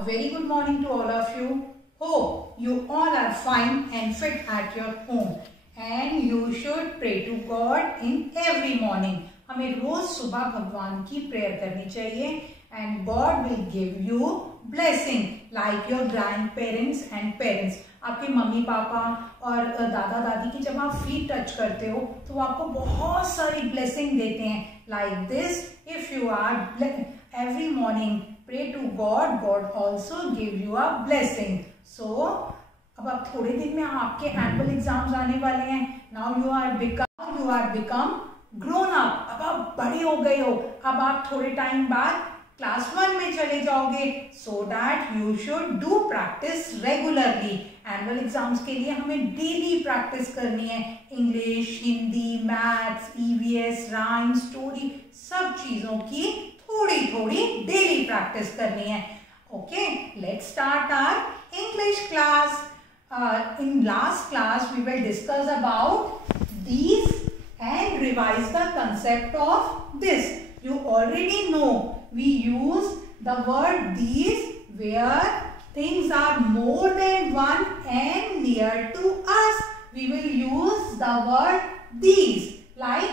A very good morning to all of you. Hope you all are fine and fit at your home. And you should pray to God in every morning. हमें रोज सुबह भगवान की prayer करनी चाहिए and God will give you blessing like your grandparents and parents. आपके mummy papa और दादा दादी की जब आप फीट टच करते हो तो वो आपको बहुत सारी ब्लेसिंग देते हैं. Like this, if you are every morning pray to God, God also give you a blessing. So अब आप थोड़े दिन में आपके एनुअल एग्जाम्स आने वाले हैं. Now you are become grown up. अब आप बड़े हो गए हो. अब आप थोड़े टाइम बाद क्लास 1 में चले जाओगे. So that you should do practice regularly. Annual exams के लिए हमें डेली प्रैक्टिस करनी है. English, Hindi, maths, EVS, rhyme, story, सब चीजों की थोड़ी थोड़ी डेली प्रैक्टिस करनी है. Okay, let's start our English class. In last class we will discuss about these and revise the concept of this. You already know we use the word these where things are more than one and near to us. We will use the word these, like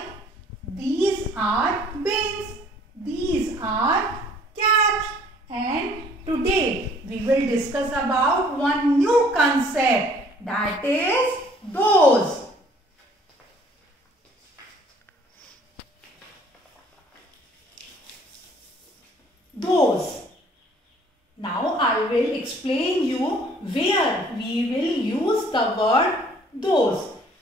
these are bins, these are caps, and today we will discuss about one new concept, that is those. Those. Now I will explain you where we will use the word those.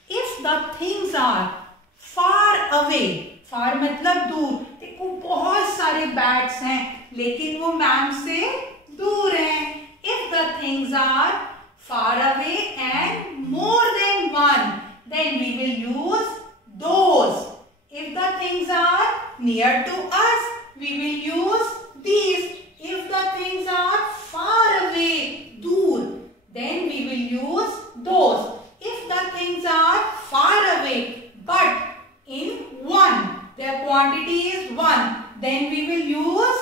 If the things are far away, far मतलब दूर. देखो बहुत सारे bags हैं लेकिन वो ma'am से दूर हैं. If the things are far away and more than one, then we will use those. If the things are near to us, we will use these. If the things are far away, दूर, then we will use those. If the things are far away but in one, their quantity is one, then we will use,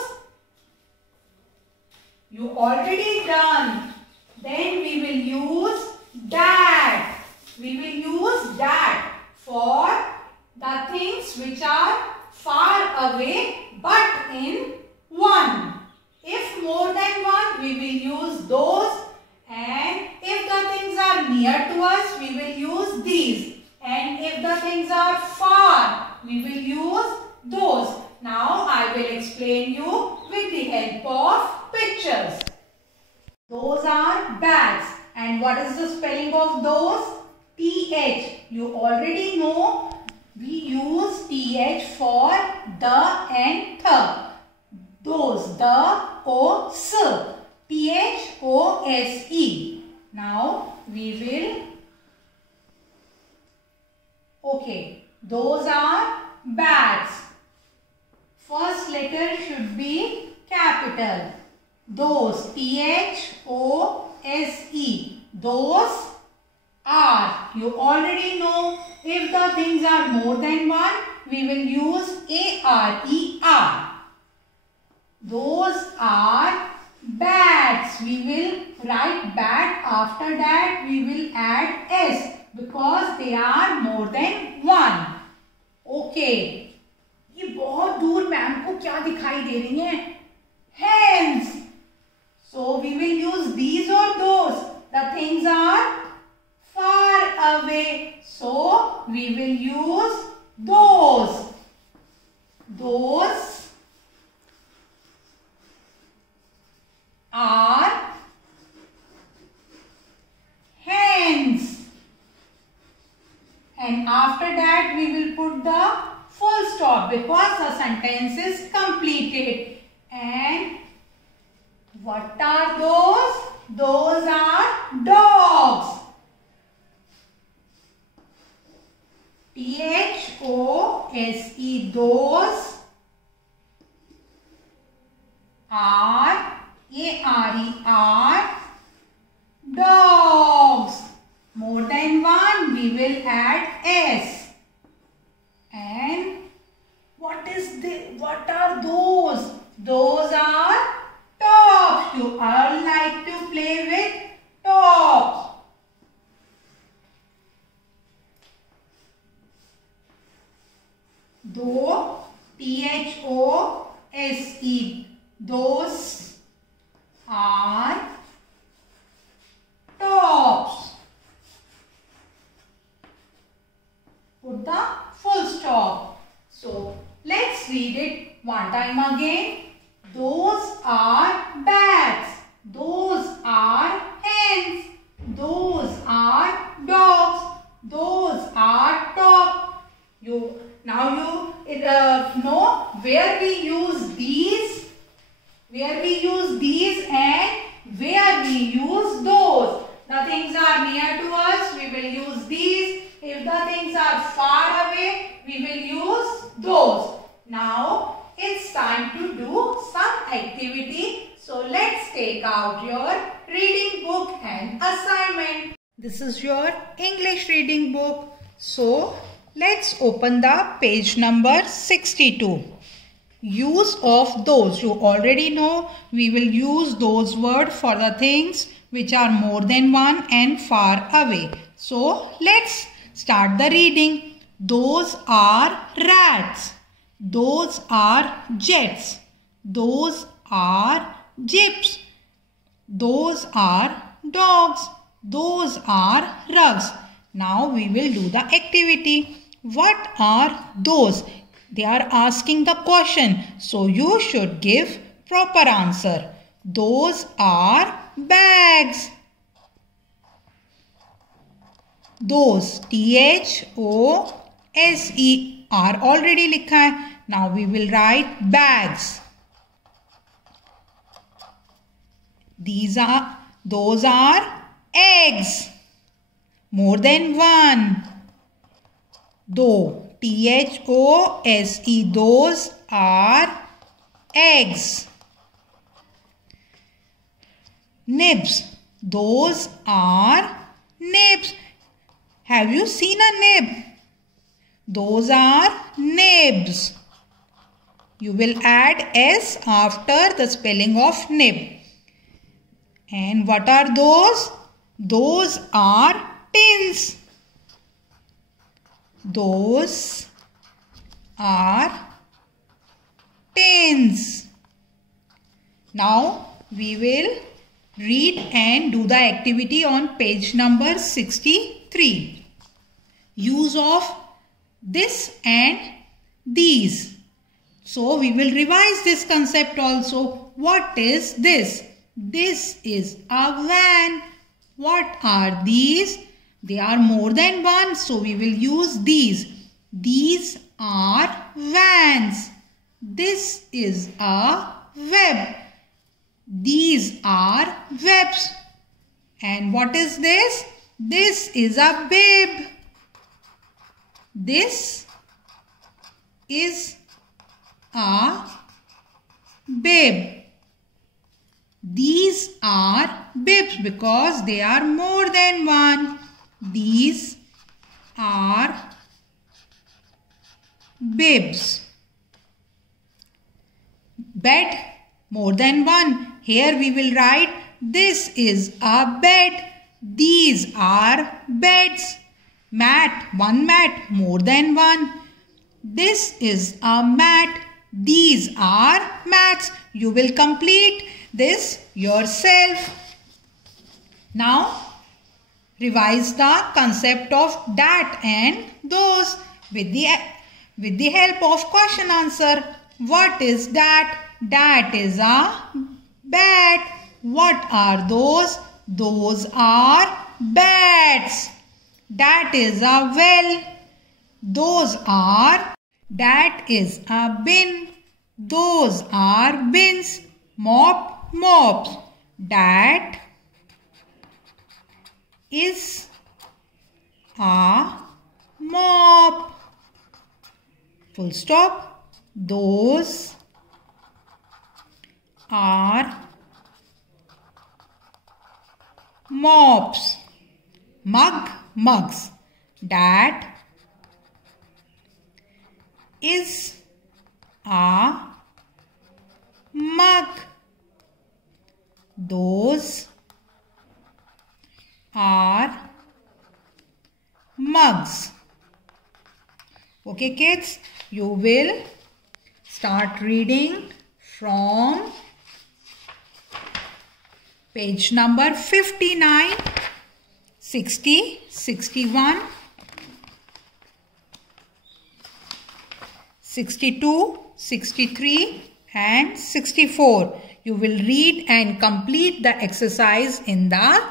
you already done, then we will use that. We will use that for the things which are far away but in one. If more than one, we will use those, and if the things are near to us, we will use these, and if the things are far, we will use those. Now I will explain you with the help of pictures. Those are bags, and what is the spelling of those? TH. You already know we use TH for the and th. Those, the, o, s, THOSE. Now we will, okay, those are bags. First letter should be capital. Those, THOSE. Those are. You already know if the things are more than one, we will use ARER. Those are bats. We will write bat. After that we will add S because they are more than one. Okay. ये बहुत दूर ma'am को क्या दिखाई दे रही हैं? Hands. So we will use these or those. The things are far away. So we will use those. Those are hands. And after that we will put the full stop because the sentence is completed. And what are those? Those are dogs. THOSE. Those are ARER dogs. More than one, we will add S. And what are those? Those are dogs. You all like to play with tops. Those, those are tops. Put the full stop. So let's read it one time again. Those are bats. Those are hens. Those are dogs. Those are tops. Now you know where we use these, and where we use those. The things are near to us, we will use these. If the things are far away, we will use those. Now it's time to do some activity. So let's take out your reading book and assignment. This is your English reading book. So let's open the page number 62. Use of those. You already know we will use those words for the things which are more than one and far away. So let's start the reading. Those are rats. Those are jets. Those are jeeps. Those are dogs. Those are rugs. Now we will do the activity. What are those? They are asking the question. So you should give proper answer. Those are bags. Those, Those, already लिखा है. Now we will write bags. Those are eggs. More than one. Those, those are eggs. Nibs. Those are nibs. Have you seen a nib? Those are nibs. You will add S after the spelling of nib. And what are those? Those are tins. Those are tins. Now we will read and do the activity on page number 63. Use of this and these. So we will revise this concept also. What is this? This is a van. What are these? They are more than one, so we will use these. These are vans. This is a web. These are webs. And what is this? This is a bib. This is a bib. These are bibs because they are more than one. These are bibs. Bed, more than one. Here we will write this is a bed. These are beds. Mat, one mat, more than one. This is a mat. These are mats. You will complete this yourself. Now revise the concept of that and those with the help of question answer. What is that? That is a bat. What are those? Those are bats. That is a well. Those are. That is a bin. Those are bins. Mop, mops. That is a mop. Full stop. Those are mops. Mug, mugs. That is a mug. Those are mugs. Okay, kids, you will start reading from page number 59, 60, 61, 62, 63 and 64. You will read and complete the exercise in the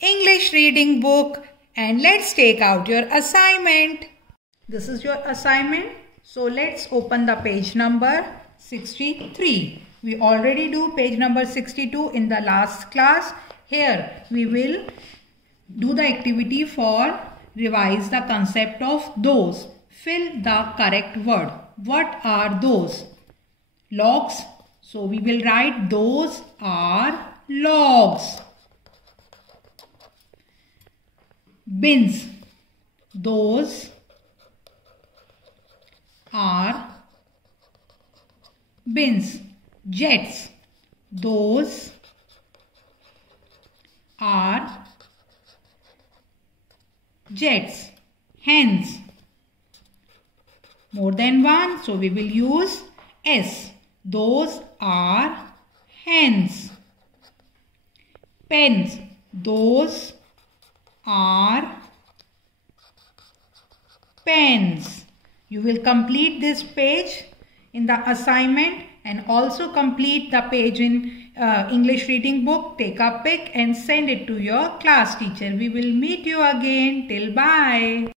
English reading book. And let's take out your assignment. This is your assignment. So let's open the page number 63. We already do page number 62 in the last class. Here we will do the activity for revise the concept of those. Fill the correct word. What are those? Logs. So we will write those are logs. Bins. Those are bins. Jets. Those are jets. Hens. More than one, so we will use S. Those are hens. Pens. Those are pens. You will complete this page in the assignment and also complete the page in English reading book. Take a pic and send it to your class teacher. We will meet you again. Till bye.